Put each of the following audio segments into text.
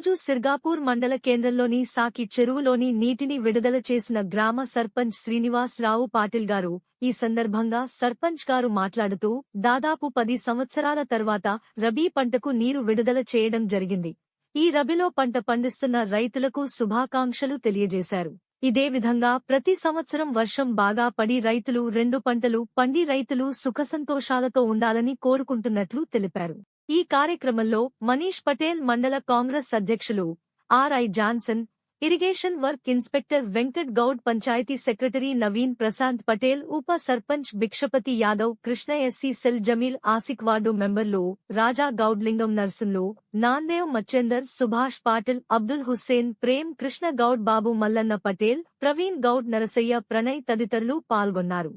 ఈరోజు సిర్గాపూర్ మండల కేంద్రంలోని సాకి చెరువులోని నీటిని విడుదల చేసిన గ్రామ సర్పంచ్ శ్రీనివాసరావు పాటిల్ గారు. ఈ సందర్భంగా సర్పంచ్ గారు మాట్లాడుతూ దాదాపు 10 సంవత్సరాల తర్వాత రబీ పంటకు నీరు విడుదల చేయడం జరిగింది. ఈ రబీలో పంట పండిస్తున్న రైతులకు శుభాకాంక్షలు తెలియజేశారు. ఇదే విధంగా ప్రతి సంవత్సరం వర్షం బాగా పడి రైతులు 2 పంటలు పండి రైతులు సుఖసంతోషాలతో ఉండాలని కోరుకుంటున్నట్లు తెలిపారు. ఈ కార్యక్రమంలో మనీష్ పటేల్, మండల కాంగ్రెస్ అధ్యక్షులు RI. Johnson, irrigation work inspector Venkat Goud, panchayati secretary Naveen Prashant Patel, ఉప sarpanch Bhikshapathi Yadav, Krishna, SC cell Jameel, Asik, ward మెంబర్లు రాజా గౌడ్, లింగం నర్సింలు, నాందేవ్, మచ్చేందర్, సుభాష్ పాటిల్, అబ్దుల్ హుస్సేన్, ప్రేమ్, కృష్ణ గౌడ్, బాబు, మల్లన్న పటేల్, ప్రవీణ్ గౌడ్, నరసయ్య, ప్రణయ్ తదితరులు పాల్గొన్నారు.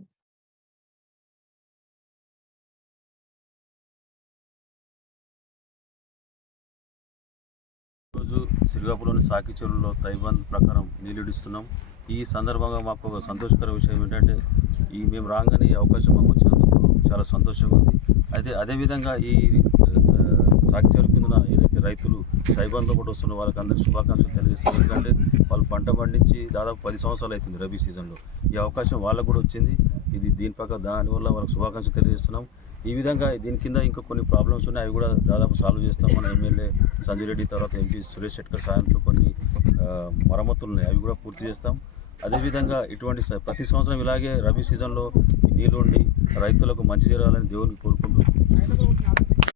రోజు సిర్గాపూర్లోని సాకి చెరువులో తైబంద్ ప్రకారం నీళ్ళిస్తున్నాం. ఈ సందర్భంగా మాకు ఒక సంతోషకర విషయం ఏంటంటే మేము రాగానే ఈ అవకాశం మాకు వచ్చినందుకు చాలా సంతోషంగా ఉంది. అయితే అదేవిధంగా ఈ సాకి చెరువు కింద ఏదైతే రైతులు తైబంద్తో పాటు వస్తున్న వాళ్ళకి అందరికీ శుభాకాంక్షలు తెలియజేస్తారు. ఎందుకంటే వాళ్ళు పంట పండించి దాదాపు 10 సంవత్సరాలు అవుతుంది రబీ సీజన్లో. ఈ అవకాశం వాళ్ళకు కూడా వచ్చింది. దానివల్ల వాళ్ళకి శుభాకాంక్షలు తెలియజేస్తున్నాం. ఈ విధంగా దీని కింద ఇంకా కొన్ని ప్రాబ్లమ్స్ ఉన్నాయి, అవి కూడా దాదాపు సాల్వ్ చేస్తాం. మన ఎమ్మెల్యే సంజయ్ రెడ్డి, తర్వాత ఎంపీ సురేష్ శెట్కర్ సాయంతో కొన్ని మరమ్మతులు ఉన్నాయి, అవి కూడా పూర్తి చేస్తాం. అదేవిధంగా ఇటువంటి ప్రతి సంవత్సరం ఇలాగే రబీ సీజన్లో నీళ్ళు ఉండి రైతులకు మంచి జరగాలని దేవుని కోరుకుంటూ